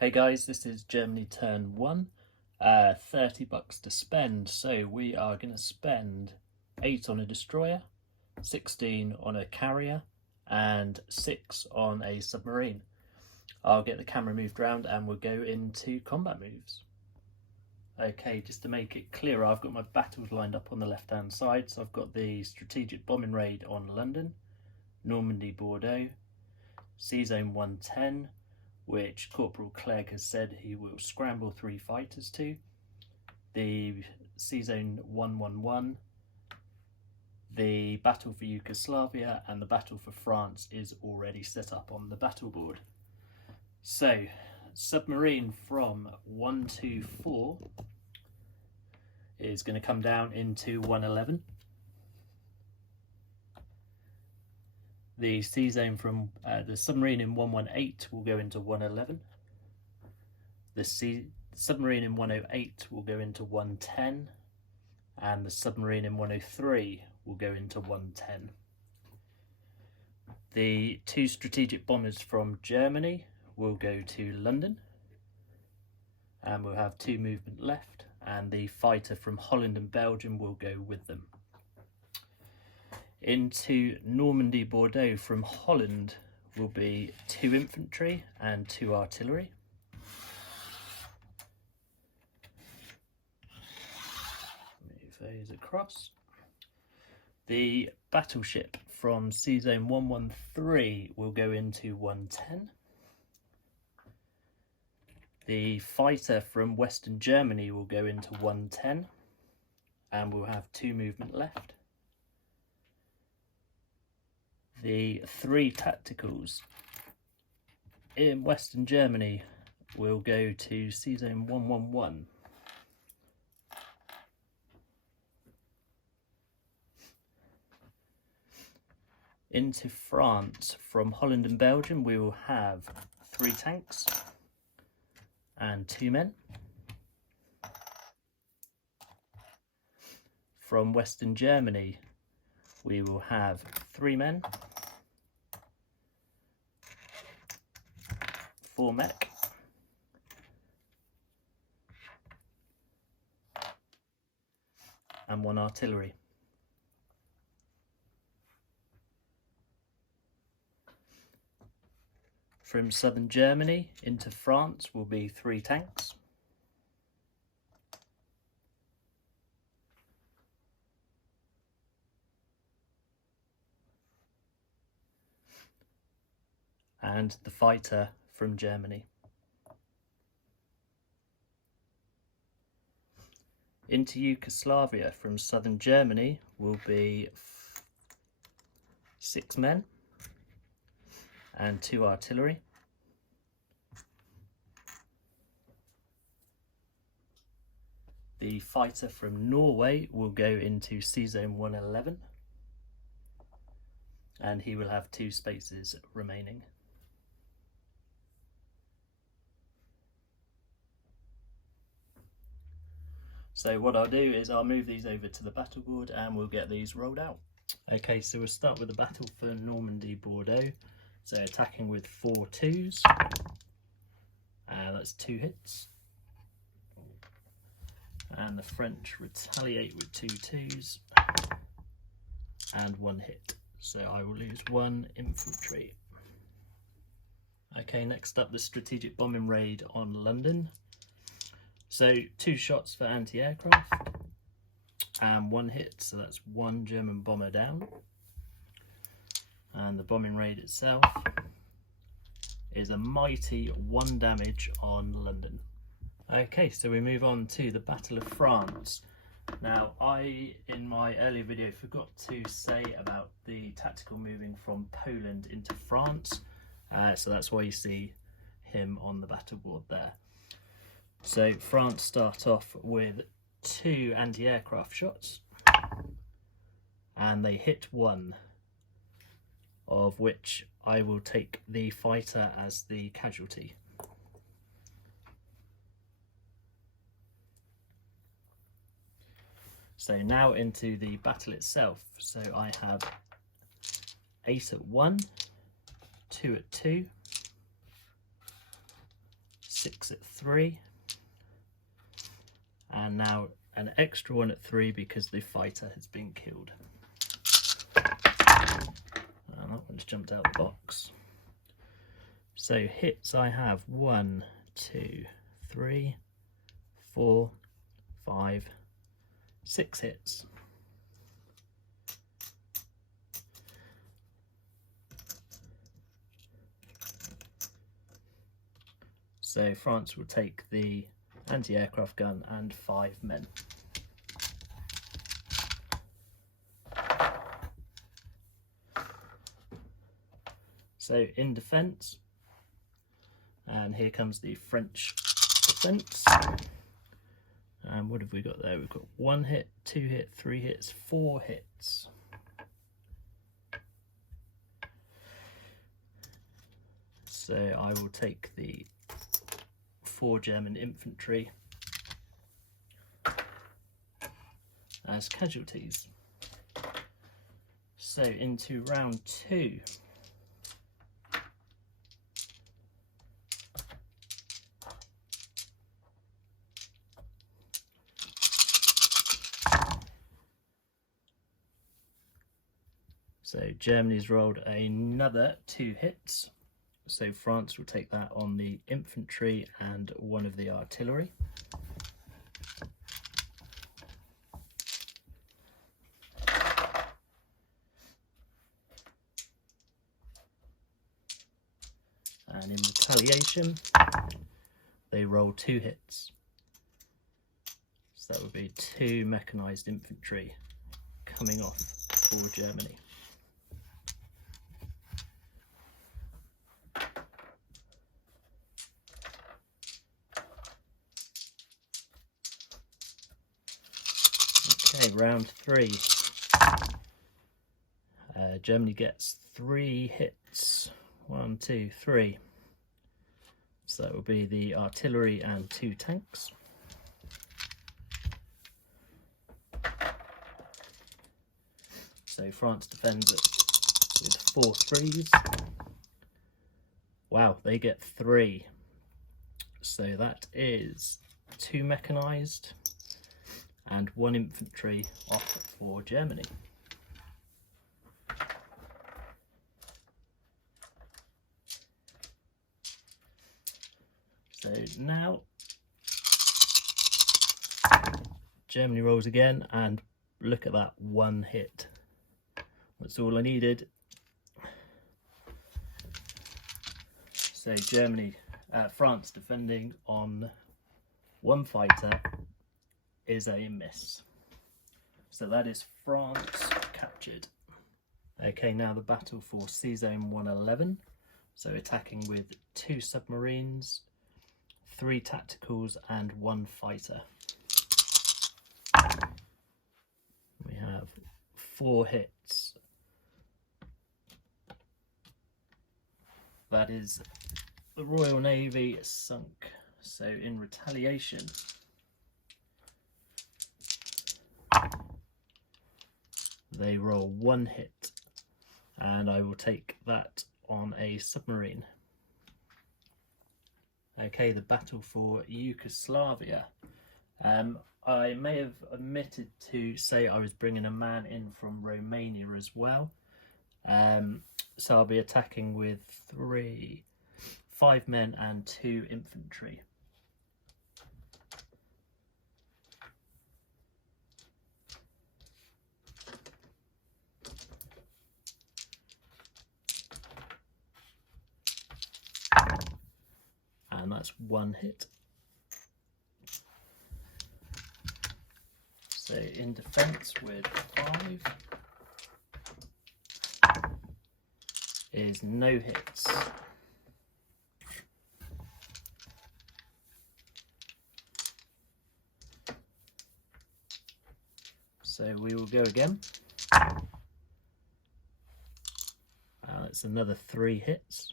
Hey guys, this is Germany turn 1, $30 to spend. So we are going to spend 8 on a destroyer, 16 on a carrier and 6 on a submarine. I'll get the camera moved around and we'll go into combat moves. Okay, just to make it clearer, I've got my battles lined up on the left hand side. So I've got the strategic bombing raid on London, Normandy, Bordeaux, Sea Zone 110, which Cpl Clegg has said he will scramble 3 fighters to, the Sea Zone 111, the battle for Yugoslavia, and the battle for France is already set up on the battle board. So, submarine from 124 is going to come down into 111. The Sea Zone from the submarine in 118 will go into 111. The submarine in 108 will go into 110, and the submarine in 103 will go into 110. The 2 strategic bombers from Germany will go to London, and we'll have 2 movement left, and the fighter from Holland and Belgium will go with them. Into Normandy, Bordeaux from Holland will be 2 infantry and 2 artillery. Move those across. The battleship from Sea Zone 113 will go into 110. The fighter from Western Germany will go into 110, and we'll have 2 movement left. The 3 tacticals in Western Germany will go to Sea Zone 111. Into France from Holland and Belgium we will have 3 tanks and 2 men. From Western Germany we will have 3 men, 4 mech, and 1 artillery. From southern Germany into France will be 3 tanks, and the fighter from Germany. Into Yugoslavia from southern Germany will be 6 men and 2 artillery. The fighter from Norway will go into Sea Zone 111, and he will have 2 spaces remaining. So what I'll do is I'll move these over to the battle board and we'll get these rolled out. Okay, so we'll start with the battle for Normandy, Bordeaux. So attacking with 4 2s, that's 2 hits. And the French retaliate with 2 2s and 1 hit. So I will lose 1 infantry. Okay, next up the strategic bombing raid on London. So 2 shots for anti-aircraft and 1 hit, so that's 1 German bomber down. And the bombing raid itself is a mighty 1 damage on London. Okay, so we move on to the Battle of France. Now, I, in my earlier video, forgot to say about the tactical moving from Poland into France. So that's why you see him on the battle board there. So France start off with 2 anti-aircraft shots, and they hit 1, of which I will take the fighter as the casualty. So now into the battle itself. So I have 8 at 1, 2 at 2, 6 at 3, and now an extra 1 at 3 because the fighter has been killed. And that one's jumped out the box. So hits I have 1, 2, 3, 4, 5, 6 hits. So France will take the anti-aircraft gun and 5 men. So in defence, and here comes the French defence. And what have we got there? We've got 1 hit, 2 hit, 3 hits, 4 hits. So I will take the 4 German infantry as casualties. So into round 2. So Germany's rolled another 2 hits. So France will take that on the infantry and 1 of the artillery. And in retaliation, they roll 2 hits. So that would be 2 mechanised infantry coming off for Germany. Okay, round 3. Germany gets 3 hits. 1, 2, 3. So that will be the artillery and 2 tanks. So France defends it with 4 threes. Wow, they get 3. So that is 2 mechanised and 1 infantry off for Germany. So now Germany rolls again, and look at that 1 hit. That's all I needed. So France defending on 1 fighter is a miss. So that is France captured. Okay, now the battle for Sea Zone 111. So attacking with 2 submarines, 3 tacticals and 1 fighter. We have 4 hits. That is the Royal Navy sunk. So in retaliation, they roll 1 hit, and I will take that on a submarine. Okay, the battle for Yugoslavia. I may have omitted to say I was bringing a man in from Romania as well. So I'll be attacking with 5 men and 2 infantry. And that's 1 hit. So in defence with 5 is no hits. So we will go again. that's another 3 hits.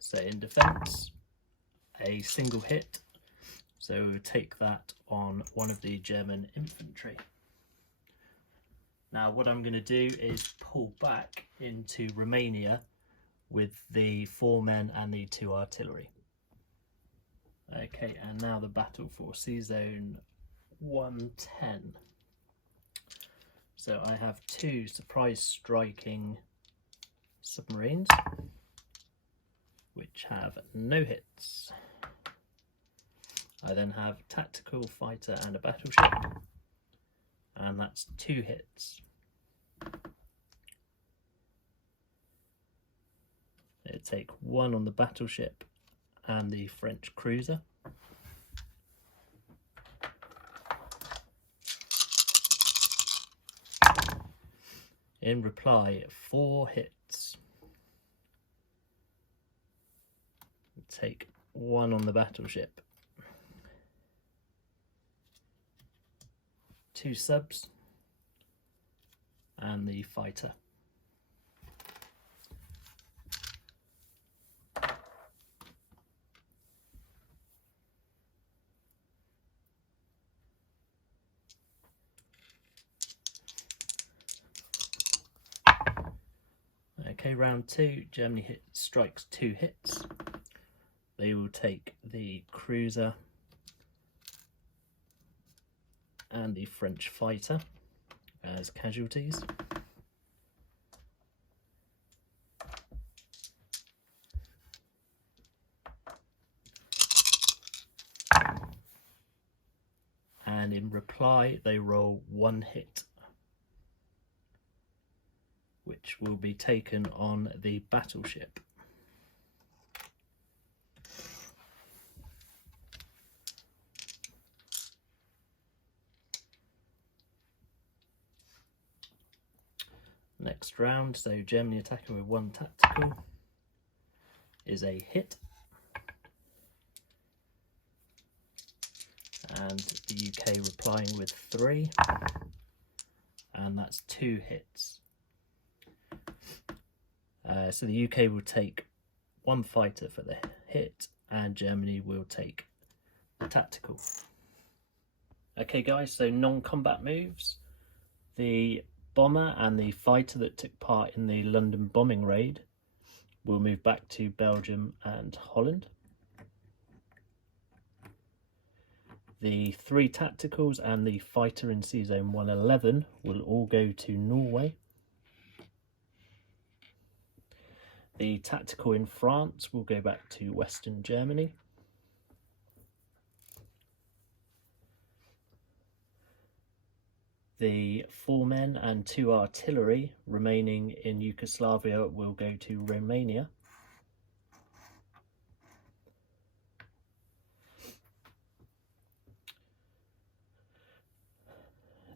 So in defence, a single hit, so we'll take that on one of the German infantry. Now what I'm going to do is pull back into Romania with the 4 men and the 2 artillery. Okay, and now the battle for Sea Zone 110. So I have 2 surprise striking submarines, which have no hits. I then have a tactical fighter and a battleship, and that's 2 hits. It'll take 1 on the battleship and the French cruiser. In reply, 4 hits. Take 1 on the battleship, 2 subs, and the fighter. Okay, round 2, Germany strikes 2 hits. They will take the cruiser and the French fighter as casualties. And in reply, they roll 1 hit, which will be taken on the battleship. Next round, so Germany attacking with 1 tactical is a hit, and the UK replying with 3, and that's 2 hits. So the UK will take 1 fighter for the hit, and Germany will take the tactical. Okay guys, so non-combat moves. The bomber and the fighter that took part in the London bombing raid will move back to Belgium and Holland. The 3 tacticals and the fighter in Sea Zone 111 will all go to Norway. The tactical in France will go back to Western Germany. The 4 men and 2 artillery remaining in Yugoslavia will go to Romania.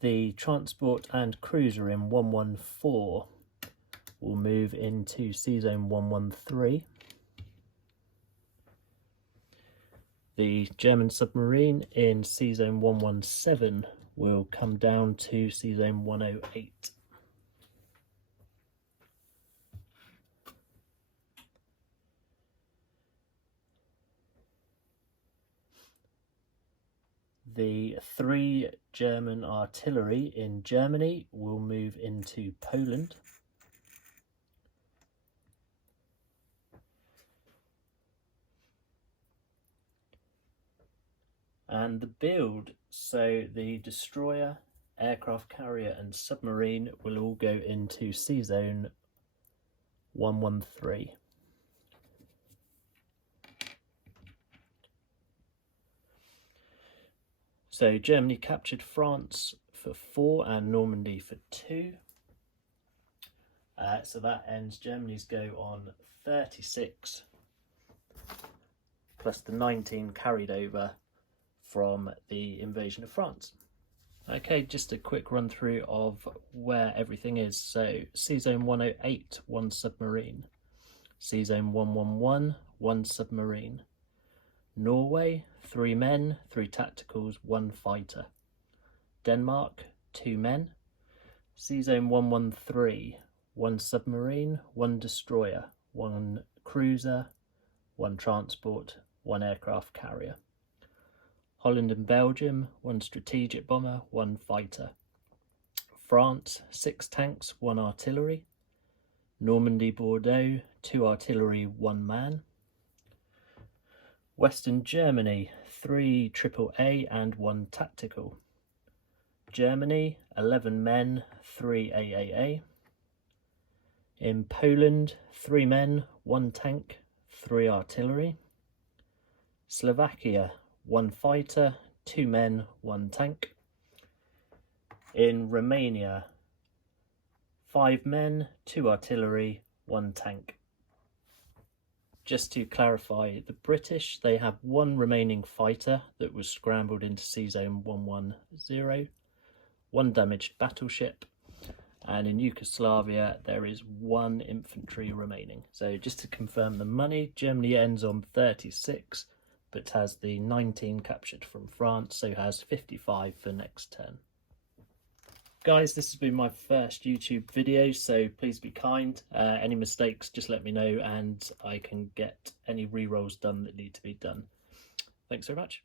The transport and cruiser in 114 will move into Sea Zone 113. The German submarine in Sea Zone 117 will come down to Sea Zone 108. The 3 German artillery in Germany will move into Poland. And the build, so the destroyer, aircraft carrier and submarine will all go into Sea Zone 113. So Germany captured France for 4 and Normandy for 2. So that ends Germany's go on 36, plus the 19 carried over from the invasion of France. Okay, just a quick run through of where everything is. So Sea Zone 108, 1 submarine. Sea Zone 111, 1 submarine. Norway, 3 men, 3 tacticals, 1 fighter. Denmark, 2 men. C-Zone 113, 1 submarine, 1 destroyer, 1 cruiser, 1 transport, 1 aircraft carrier. Holland and Belgium, 1 strategic bomber, 1 fighter. France, 6 tanks, 1 artillery. Normandy, Bordeaux, 2 artillery, 1 man. Western Germany, 3 AAA and 1 tactical. Germany, 11 men, 3 AAA. In Poland, 3 men, 1 tank, 3 artillery. Slovakia, 1 fighter, 2 men, 1 tank. In Romania, 5 men, 2 artillery, 1 tank. Just to clarify, the British, they have 1 remaining fighter that was scrambled into C-Zone 110, 1 damaged battleship, and in Yugoslavia there is 1 infantry remaining. So just to confirm the money, Germany ends on 36, but has the 19 captured from France, so has 55 for next turn. Guys, this has been my first YouTube video, so please be kind. Any mistakes, just let me know and I can get any rerolls done that need to be done. Thanks very much.